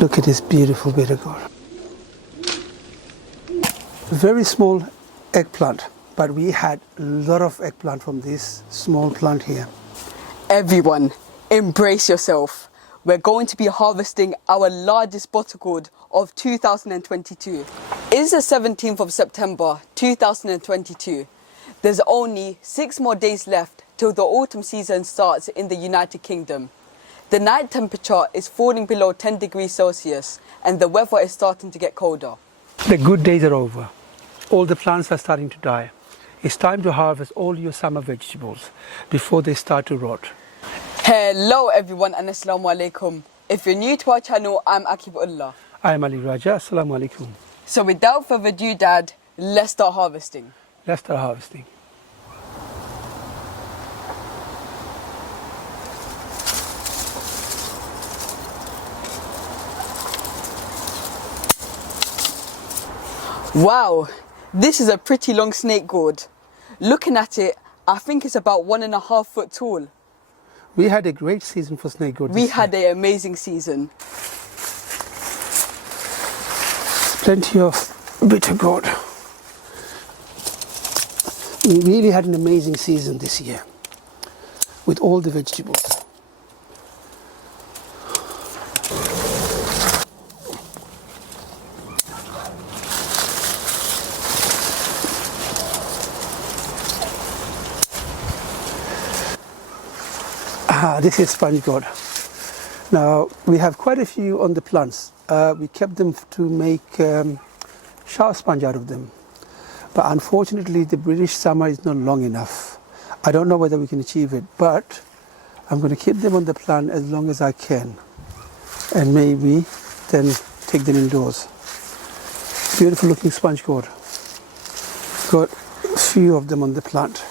Look at this beautiful bittergourd. Very small eggplant, but we had a lot of eggplant from this small plant here. Everyone, embrace yourself. We're going to be harvesting our largest bottle gourd of 2022. It's the 17th of September 2022. There's only 6 more days left till the autumn season starts in the United Kingdom. The night temperature is falling below 10 degrees Celsius and the weather is starting to get colder. The good days are over. All the plants are starting to die. It's time to harvest all your summer vegetables before they start to rot. Hello everyone and Assalamu alaikum. If you're new to our channel, I'm Akibullah. I'm Ali Raja. Assalamu alaikum. So without further ado, Dad, let's start harvesting. Let's start harvesting. Wow, this is a pretty long snake gourd. Looking at it, I think it's about 1.5 foot tall. We had a great season for snake gourd. We had an amazing season. Plenty of bitter gourd. We really had an amazing season this year with all the vegetables. This is sponge gourd. Now we have quite a few on the plants. We kept them to make shower sponge out of them. But unfortunately the British summer is not long enough. I don't know whether we can achieve it, but I'm going to keep them on the plant as long as I can. And maybe then take them indoors. Beautiful looking sponge gourd. Got a few of them on the plant.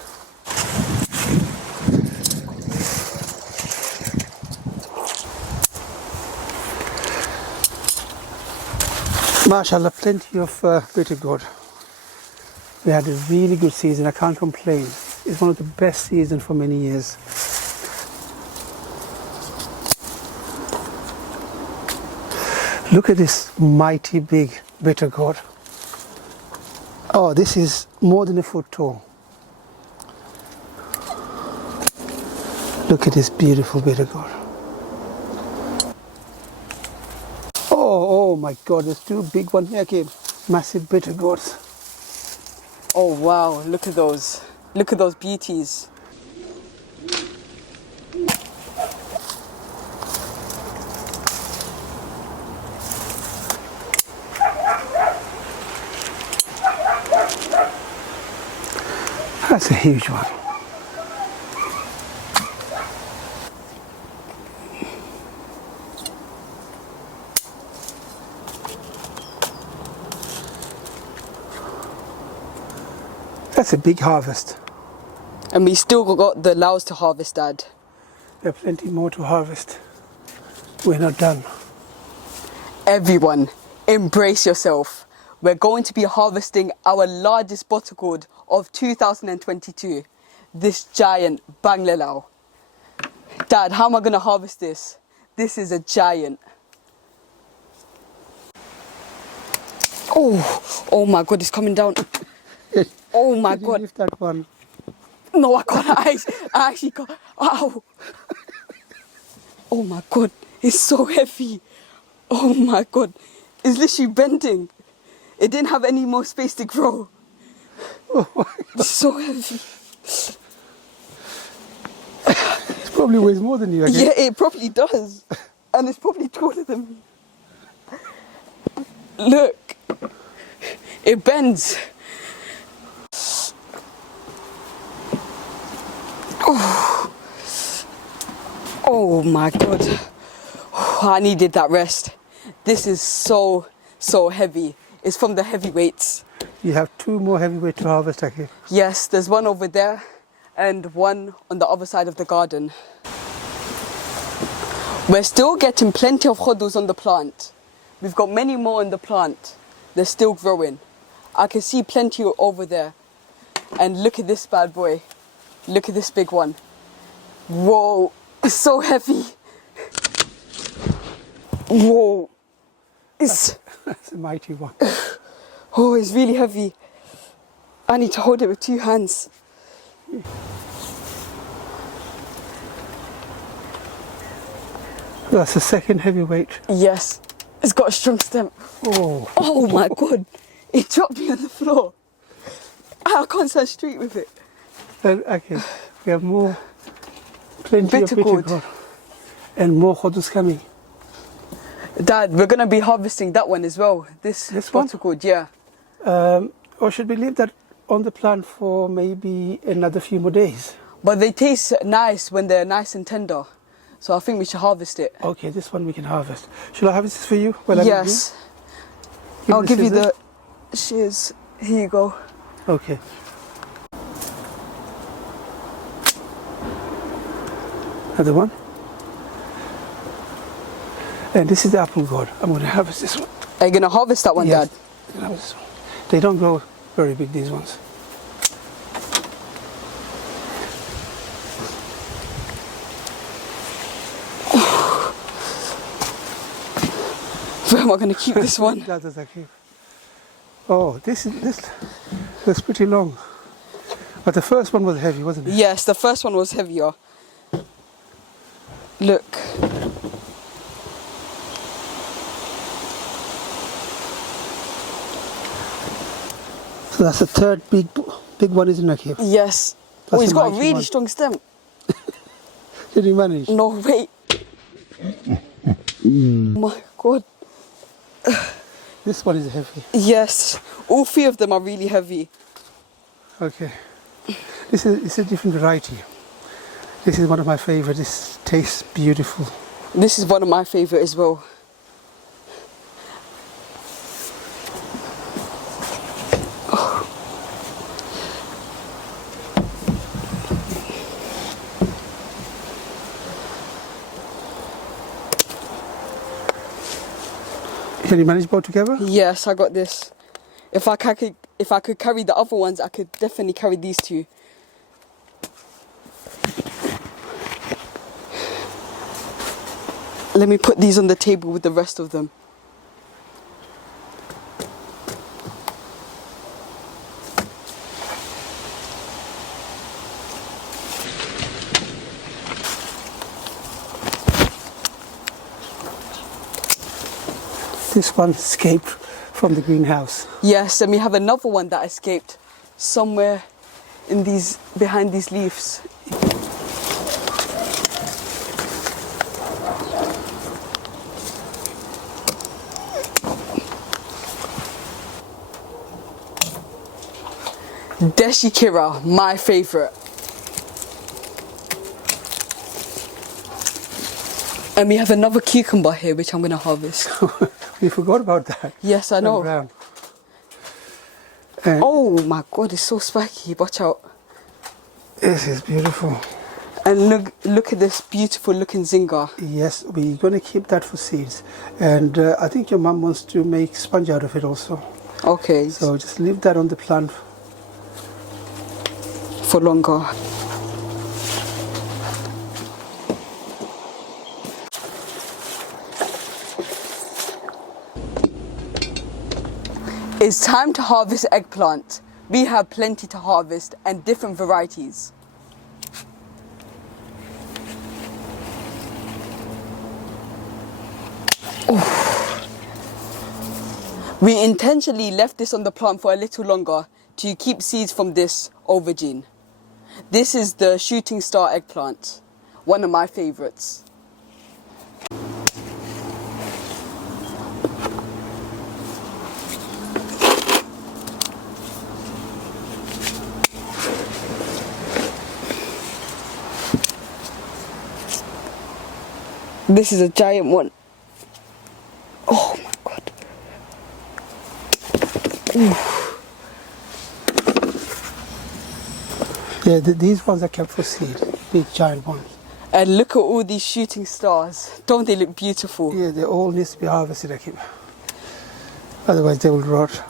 MashaAllah, plenty of bitter gourd. We had a really good season, I can't complain. It's one of the best seasons for many years. Look at this mighty big bitter gourd. Oh, this is more than 1 foot tall. Look at this beautiful bitter gourd. Oh my God, there's 2 big ones here, kid. Massive bitter gourds. Oh wow, look at those. Look at those beauties. That's a huge one. That's a big harvest. And we still got the lows to harvest, Dad. There are plenty more to harvest. We're not done. Everyone, embrace yourself. We're going to be harvesting our largest bottle gourd of 2022. This giant Bangladesh. Dad, how am I going to harvest this? This is a giant. Oh my God, it's coming down. Oh my Did you God. lift that one? No, I can't. I actually can't. Ow. Oh my God, it's so heavy. Oh my God, it's literally bending. It didn't have any more space to grow. Oh my God. It's so heavy. It probably weighs more than you, I guess. Yeah, it probably does. And it's probably taller than me. Look, it bends. Oh my God. I needed that rest. This is so heavy. It's from the heavyweights. You have 2 more heavyweight to harvest, I guess. Yes, there's one over there and one on the other side of the garden. We're still getting plenty of khodus on the plant. We've got many more on the plant. They're still growing. I can see plenty over there. And look at this bad boy. Look at this big one. Whoa, it's so heavy. Whoa, That's a mighty one. Oh, it's really heavy. I need to hold it with 2 hands. That's the second heavyweight. Yes, it's got a strong stem. Oh, Oh my God, it dropped me on the floor. I can't stand straight with it. okay. We have more, plenty Bitter of gourd. bitter gourd. And more hodus coming. Dad, we're going to be harvesting that one as well. This one? bottle gourd, yeah. Or should we leave that on the plant for maybe another few more days? But they taste nice when they're nice and tender. So I think we should harvest it. Okay, this one we can harvest. Shall I harvest this for you? While I'm Yes. with I'll the give you scissors? the shears. Here you go. Okay. Another one. And this is the apple gourd. I'm going to harvest this one. Are you going to harvest that one, Yes. Dad? I'm gonna harvest this one. They don't grow very big, these ones. Where am I going to keep this one? That's okay. Oh, this looks pretty long. But the first one was heavy, wasn't it? Yes, the first one was heavier. Look. So that's the third big one, isn't it, Akib? Yes. That's Oh, he's a got a mighty really one. strong stem. Did you manage? No, wait. My God. This one is heavy. Yes. All 3 of them are really heavy. Okay. It's a different variety. This is one of my favorite. This tastes beautiful. This is one of my favourite as well. Can you manage both together? Yes, I got this. If I could carry the other ones, I could definitely carry these 2. Let me put these on the table with the rest of them. This one escaped from the greenhouse. Yes, and we have another one that escaped somewhere in behind these leaves. Deshi Kira, my favourite. And we have another cucumber here which I'm going to harvest. We forgot about that. Yes, I know. Brown. And Oh my God, it's so spiky. Watch out. this is beautiful. And look at this beautiful looking zinga. Yes, we're going to keep that for seeds. And I think your mum wants to make sponge out of it also. Okay, So just leave that on the plant. for longer. It's time to harvest eggplant. We have plenty to harvest and different varieties. We intentionally left this on the plant for a little longer to keep seeds from this aubergine. This is the shooting star eggplant, one of my favourites. This is a giant one. Oh my God. Yeah, these ones are kept for seed. Big giant ones. And look at all these shooting stars. Don't they look beautiful? Yeah, they all need to be harvested, Akib. Otherwise they will rot.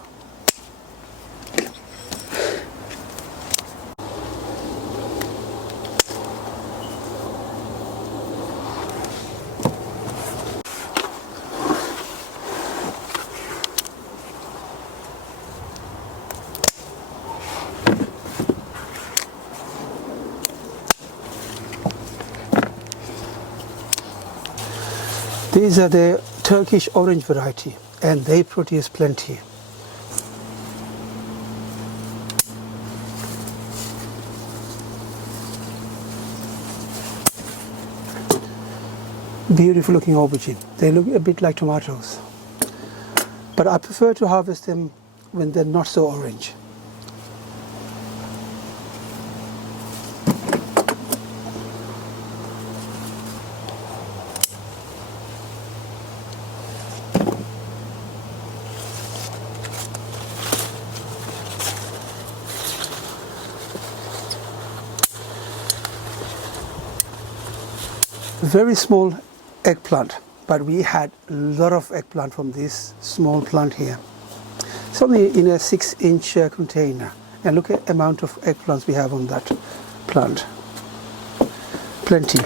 These are the Turkish orange variety, and they produce plenty. Beautiful looking aubergine. They look a bit like tomatoes, but I prefer to harvest them when they're not so orange. Very small eggplant, but we had a lot of eggplant from this small plant here. It's only in a 6-inch container, and look at the amount of eggplants we have on that plant. Plenty.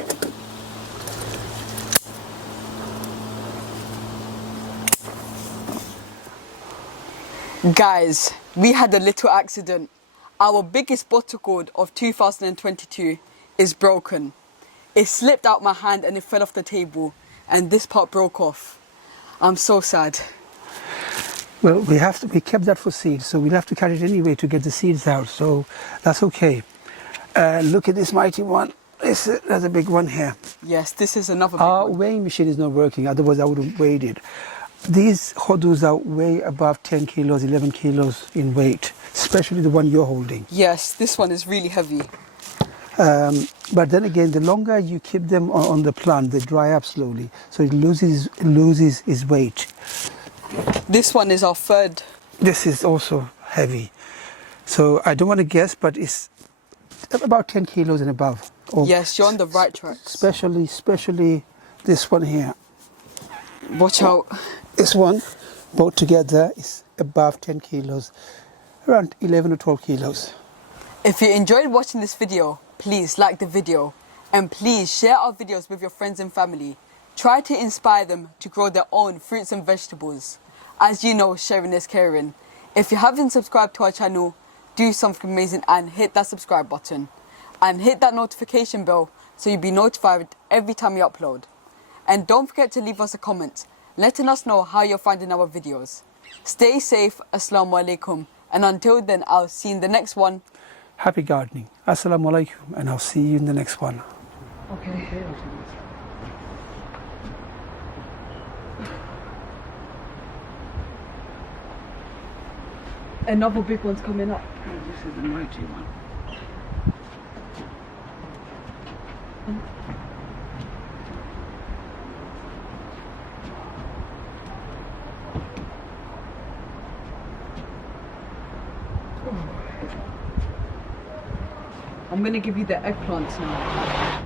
Guys, we had a little accident. Our biggest bottle gourd of 2022 is broken. It slipped out my hand and it fell off the table, and this part broke off. I'm so sad. Well, we kept that for seeds, so we'll have to cut it anyway to get the seeds out, so that's okay. Look at this mighty one. There's a big one here. Yes, this is another big Our one. weighing machine is not working, otherwise I would have weighed it. These hodus are way above 10 kilos, 11 kilos in weight, especially the one you're holding. Yes, this one is really heavy. But then again, the longer you keep them on the plant, they dry up slowly, so it loses its weight. This one is our third. This is also heavy, so I don't want to guess, but it's about 10 kilos and above. Yes, you're on the right track. Especially this one here. Watch out. This one, both together, is above 10 kilos, around 11 or 12 kilos. If you enjoyed watching this video, please like the video, and please share our videos with your friends and family. Try to inspire them to grow their own fruits and vegetables. As you know, sharing is caring. If you haven't subscribed to our channel, do something amazing and hit that subscribe button. And hit that notification bell so you'll be notified every time we upload. And don't forget to leave us a comment, letting us know how you're finding our videos. Stay safe, Assalamu alaikum, and until then, I'll see you in the next one. Happy gardening. Assalamu alaikum, and I'll see you in the next one. Okay. Another big one's coming up. This is the mighty one. I'm going to give you the eggplants now.